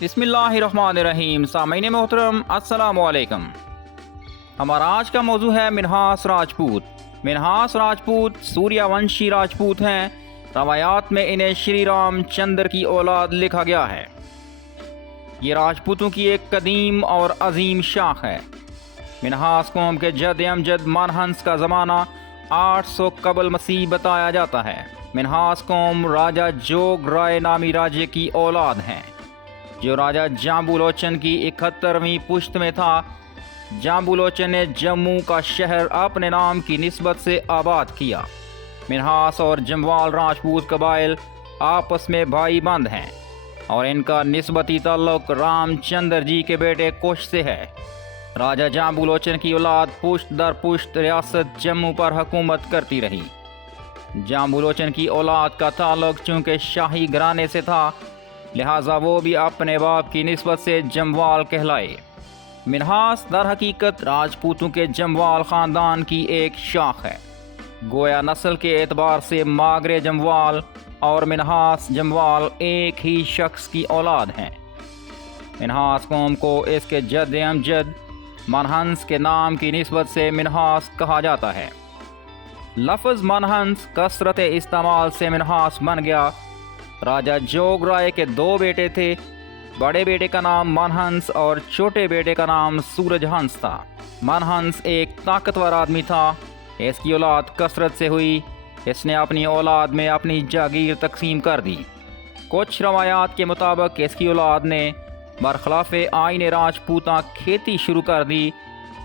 بسم اللہ الرحمن الرحیم. سامعین محترم السلام علیکم. ہمارا آج کا موضوع ہے منہاس راجپوت. منہاس راجپوت سوریہ ونشی راجپوت ہیں. روایات میں انہیں شری رام چندر کی اولاد لکھا گیا ہے. یہ راجپوتوں کی ایک قدیم اور عظیم شاخ ہے. منہاس قوم کے جد امجد مانہنس کا زمانہ 800 قبل مسیح بتایا جاتا ہے. منہاس قوم راجہ جوگ رائے نامی راجے کی اولاد ہیں جو راجہ جامبولوچن کی 71ویں پشت میں تھا. جامبولوچن نے جموں کا شہر اپنے نام کی نسبت سے آباد کیا. منہاس اور جموال راجپوت قبائل آپس میں بھائی بند ہیں اور ان کا نسبتی تعلق رام چندر جی کے بیٹے کش سے ہے. راجہ جامبولوچن کی اولاد پشت در پشت ریاست جموں پر حکومت کرتی رہی. جامبولوچن کی اولاد کا تعلق چونکہ شاہی گھرانے سے تھا لہٰذا وہ بھی اپنے باپ کی نسبت سے جموال کہلائے. منہاس در حقیقت راجپوتوں کے جموال خاندان کی ایک شاخ ہے. گویا نسل کے اعتبار سے ماگرے جموال اور منہاس جموال ایک ہی شخص کی اولاد ہیں. منہاس قوم کو اس کے جد امجد مانہنس کے نام کی نسبت سے منہاس کہا جاتا ہے. لفظ مانہنس کثرت استعمال سے منہاس بن گیا. راجہ جوگ رائے کے 2 بیٹے تھے. بڑے بیٹے کا نام مانہنس اور چھوٹے بیٹے کا نام سورج ہنس تھا. مانہنس ایک طاقتور آدمی تھا. اس کی اولاد کثرت سے ہوئی. اس نے اپنی اولاد میں اپنی جاگیر تقسیم کر دی. کچھ روایات کے مطابق اس کی اولاد نے برخلاف آئین راجپوتاں کھیتی شروع کر دی.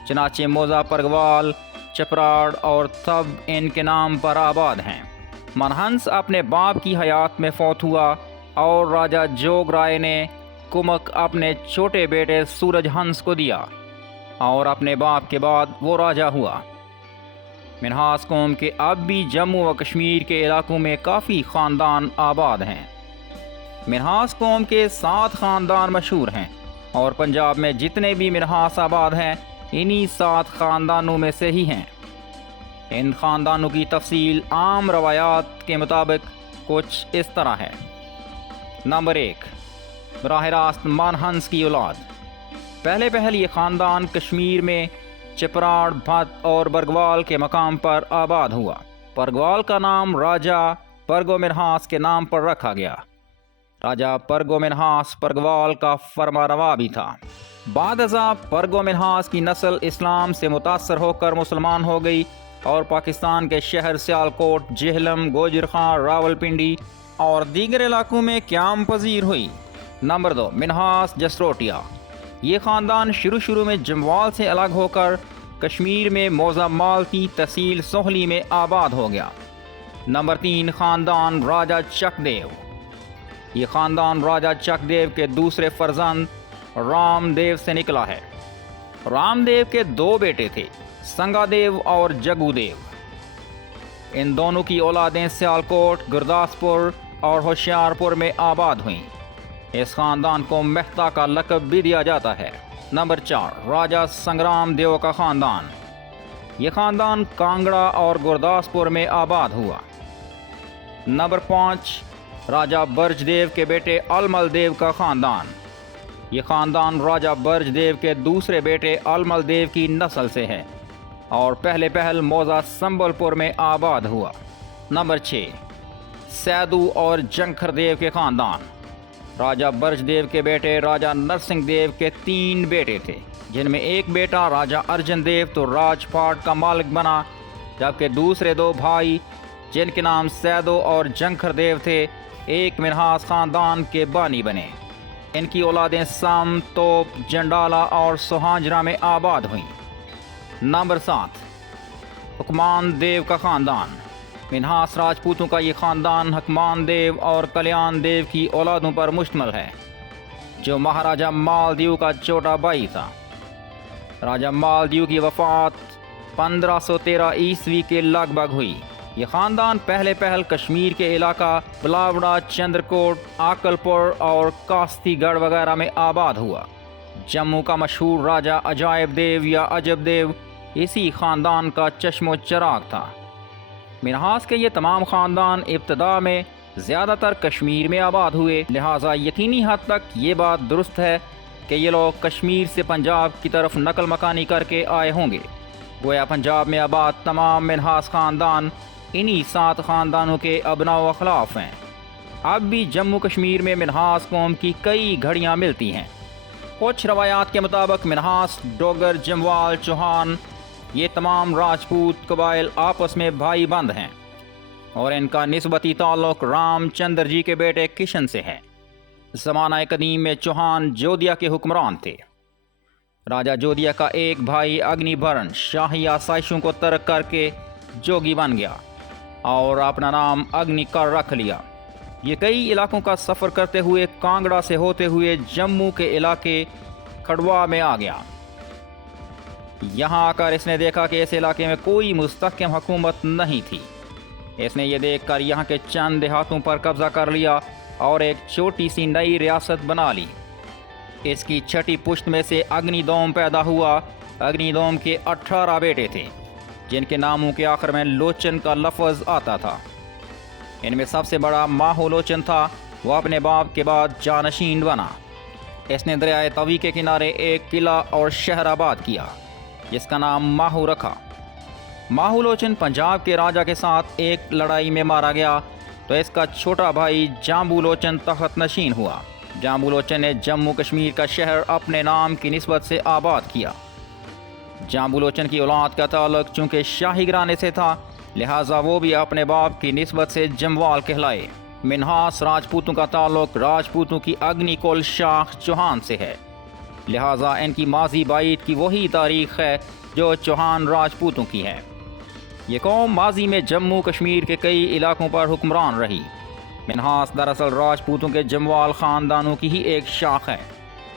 چنانچہ موزہ پرگوال، چپراڑ اور تب ان کے نام پر آباد ہیں. مانہنس اپنے باپ کی حیات میں فوت ہوا اور راجہ جوگ رائے نے کمک اپنے چھوٹے بیٹے سورج ہنس کو دیا اور اپنے باپ کے بعد وہ راجہ ہوا. منہاس قوم کے اب بھی جموں و کشمیر کے علاقوں میں کافی خاندان آباد ہیں. منہاس قوم کے 7 خاندان مشہور ہیں اور پنجاب میں جتنے بھی منہاس آباد ہیں انہی 7 خاندانوں میں سے ہی ہیں. ان خاندانوں کی تفصیل عام روایات کے مطابق کچھ اس طرح ہے. نمبر 1، براہ راست مانہنس کی اولاد. پہلے یہ خاندان کشمیر میں چپراڑ، بھت اور برگوال کے مقام پر آباد ہوا. پرگوال کا نام راجہ پرگو منہاس کے نام پر رکھا گیا. راجہ پرگو منہاس پرگوال کا فرما روا بھی تھا. بعد ازاں پرگو منہاس کی نسل اسلام سے متاثر ہو کر مسلمان ہو گئی اور پاکستان کے شہر سیالکوٹ، جہلم، گوجر خان، راولپنڈی اور دیگر علاقوں میں قیام پذیر ہوئی. نمبر 2، منہاس جسروٹیا. یہ خاندان شروع میں جموال سے الگ ہو کر کشمیر میں موزہ مالتی تحصیل سوہلی میں آباد ہو گیا. نمبر 3، خاندان راجہ چک دیو. یہ خاندان راجہ چک دیو کے دوسرے فرزند رام دیو سے نکلا ہے. رام دیو کے 2 بیٹے تھے، سنگا دیو اور جگو دیو. ان دونوں کی اولادیں سیالکوٹ، گرداسپور اور ہوشیارپور میں آباد ہوئیں. اس خاندان کو مہتا کا لقب بھی دیا جاتا ہے. نمبر 4، راجہ سنگرام دیو کا خاندان. یہ خاندان کانگڑا اور گرداسپور میں آباد ہوا. نمبر 5، راجہ برج دیو کے بیٹے المل دیو کا خاندان. یہ خاندان راجہ برج دیو کے دوسرے بیٹے المل دیو کی نسل سے ہے اور پہل موزہ سنبل پور میں آباد ہوا. نمبر 6، سیدو اور جنکھر دیو کے خاندان. راجہ برج دیو کے بیٹے راجہ نرسنگ دیو کے 3 بیٹے تھے جن میں ایک بیٹا راجہ ارجن دیو تو راج پاٹ کا مالک بنا، جبکہ دوسرے 2 بھائی جن کے نام سیدو اور جنکھر دیو تھے ایک منہاس خاندان کے بانی بنے. ان کی اولادیں سام، توپ، جنڈالا اور سوہانجرا میں آباد ہوئیں. نمبر 7، حکمان دیو کا خاندان. منہاس راجپوتوں کا یہ خاندان حکمان دیو اور کلیان دیو کی اولادوں پر مشتمل ہے جو مہاراجہ مال دیو کا چھوٹا بھائی تھا. راجہ مال دیو کی وفات 1513 عیسوی کے لگ بھگ ہوئی. یہ خاندان پہل کشمیر کے علاقہ بلاوڑا، چندرکوٹ، آکل پور اور کاستی گڑھ وغیرہ میں آباد ہوا. جموں کا مشہور راجہ عجائب دیو یا عجب دیو اسی خاندان کا چشم و چراغ تھا. منہاس کے یہ تمام خاندان ابتدا میں زیادہ تر کشمیر میں آباد ہوئے، لہٰذا یقینی حد تک یہ بات درست ہے کہ یہ لوگ کشمیر سے پنجاب کی طرف نقل مکانی کر کے آئے ہوں گے۔ گویا پنجاب میں آباد تمام منہاس خاندان انہی 7 خاندانوں کے ابناء و اخلاف ہیں۔ اب بھی جموں کشمیر میں منہاس قوم کی کئی گھڑیاں ملتی ہیں۔ کچھ روایات کے مطابق منہاس، ڈوگر، جموال، چوہان، یہ تمام راجپوت قبائل آپس میں بھائی بند ہیں اور ان کا نسبتی تعلق رام چندر جی کے بیٹے کشن سے ہے۔ زمانہ قدیم میں چوہان جودھیا کے حکمران تھے۔ راجہ جودھیا کا ایک بھائی اگنی بھرن شاہی آسائشوں کو ترک کر کے جوگی بن گیا اور اپنا نام اگنی کر رکھ لیا۔ یہ کئی علاقوں کا سفر کرتے ہوئے کانگڑا سے ہوتے ہوئے جموں کے علاقے کھڑوا میں آ گیا۔ یہاں آ کر اس نے دیکھا کہ اس علاقے میں کوئی مستحکم حکومت نہیں تھی۔ اس نے یہ دیکھ کر یہاں کے چند دیہاتوں پر قبضہ کر لیا اور ایک چھوٹی سی نئی ریاست بنا لی۔ اس کی چھٹی پشت میں سے اگنی دوم پیدا ہوا۔ اگنی دوم کے 18 بیٹے تھے جن کے ناموں کے آخر میں لوچن کا لفظ آتا تھا۔ ان میں سب سے بڑا ماہو لوچن تھا۔ وہ اپنے باپ کے بعد جانشین بنا۔ اس نے دریائے توی کے کنارے ایک قلعہ اور شہر آباد کیا جس کا نام ماہو رکھا۔ ماہو لوچن پنجاب کے راجہ کے ساتھ ایک لڑائی میں مارا گیا تو اس کا چھوٹا بھائی جامبو لوچن تخت نشین ہوا۔ جامبو لوچن نے جموں کشمیر کا شہر اپنے نام کی نسبت سے آباد کیا۔ جامبو لوچن کی اولاد کا تعلق چونکہ شاہی گھرانے سے تھا، لہٰذا وہ بھی اپنے باپ کی نسبت سے جموال کہلائے۔ منہاس راجپوتوں کا تعلق راجپوتوں کی اگنی کل شاخ چوہان سے ہے، لہٰذا ان کی ماضی بعید کی وہی تاریخ ہے جو چوہان راجپوتوں کی ہے۔ یہ قوم ماضی میں جموں کشمیر کے کئی علاقوں پر حکمران رہی۔ منہاس دراصل راجپوتوں کے جموال خاندانوں کی ہی ایک شاخ ہے۔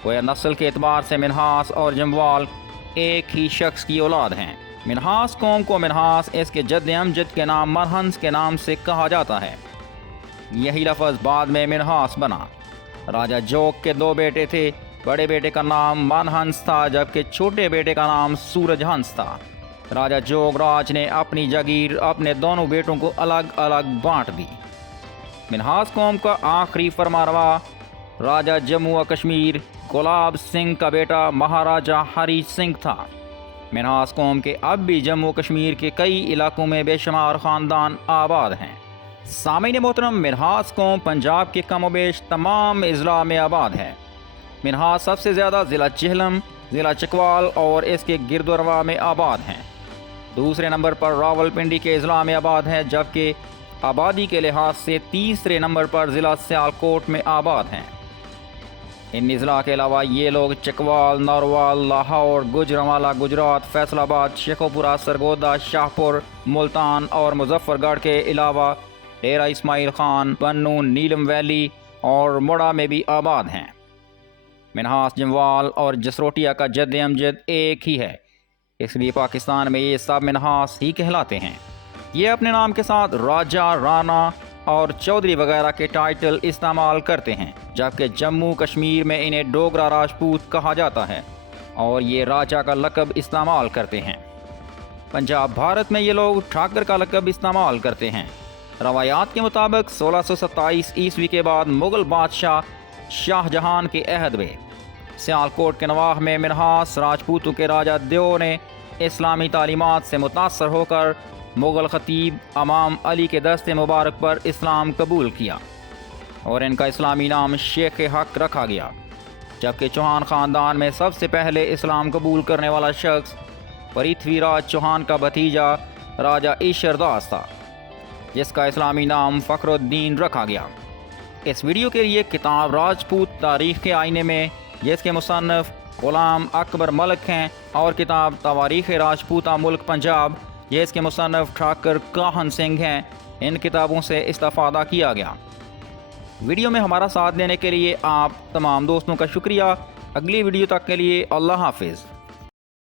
گویا نسل کے اعتبار سے منہاس اور جموال ایک ہی شخص کی اولاد ہیں۔ منہاس قوم کو منہاس اس کے جد امجد کے نام مرہنس کے نام سے کہا جاتا ہے۔ یہی لفظ بعد میں منہاس بنا۔ راجہ جوگ کے 2 بیٹے تھے۔ بڑے بیٹے کا نام من ہنس تھا جبکہ چھوٹے بیٹے کا نام سورج ہنس تھا۔ راجہ جوگ راج نے اپنی جاگیر اپنے دونوں بیٹوں کو الگ الگ بانٹ دی۔ منہاس قوم کا آخری فرمانروا راجہ جموں و کشمیر گلاب سنگھ کا بیٹا مہاراجہ ہری سنگھ تھا۔ منہاس قوم کے اب بھی جموں کشمیر کے کئی علاقوں میں بے شمار خاندان آباد ہیں۔ سامعین محترم، منہاس قوم پنجاب کے کم و بیش تمام اضلاع میں آباد ہے۔ منہاس سب سے زیادہ ضلع جہلم، ضلع چکوال اور اس کے گرد و نواح میں آباد ہیں۔ دوسرے نمبر پر راول پنڈی کے اضلاع میں آباد ہے، جبکہ آبادی کے لحاظ سے تیسرے نمبر پر ضلع سیالکوٹ میں آباد ہیں۔ ان اضلاع کے علاوہ یہ لوگ چکوال، ناروال، لاہور، گوجرانوالہ گجرات، فیصل آباد، شیخوپورہ، سرگودا، شاہپور، ملتان اور مظفر گڑھ کے علاوہ ڈیرہ اسماعیل خان، بنو، نیلم ویلی اور مڑا میں بھی آباد ہیں۔ منہاس، جموال اور جسروٹیا کا جد امجد ایک ہی ہے، اس لیے پاکستان میں یہ سب منہاس ہی کہلاتے ہیں۔ یہ اپنے نام کے ساتھ راجہ، رانا اور چودھری وغیرہ کے ٹائٹل استعمال کرتے ہیں، جبکہ جموں کشمیر میں انہیں ڈوگرا راجپوت کہا جاتا ہے اور یہ راجہ کا لقب استعمال کرتے ہیں۔ پنجاب بھارت میں یہ لوگ ٹھاکر کا لقب استعمال کرتے ہیں۔ روایات کے مطابق 1627 عیسوی کے بعد مغل بادشاہ شاہ جہان کے عہد میں سیالکوٹ کے نواح میں منہاس راجپوتوں کے راجہ دیو نے اسلامی تعلیمات سے متاثر ہو کر مغل خطیب امام علی کے دست مبارک پر اسلام قبول کیا اور ان کا اسلامی نام شیخ حق رکھا گیا، جبکہ چوہان خاندان میں سب سے پہلے اسلام قبول کرنے والا شخص پرتھوی راج چوہان کا بھتیجا راجہ ایشر داس تھا، جس کا اسلامی نام فخر الدین رکھا گیا۔ اس ویڈیو کے لیے کتاب راجپوت تاریخ کے آئینے میں، جس کے مصنف غلام اکبر ملک ہیں، اور کتاب تواریخ راجپوتہ ملک پنجاب، جس کے مصنف ٹھاکر کاہن سنگھ ہیں، ان کتابوں سے استفادہ کیا گیا۔ ویڈیو میں ہمارا ساتھ دینے کے لیے آپ تمام دوستوں کا شکریہ۔ اگلی ویڈیو تک کے لیے اللہ حافظ۔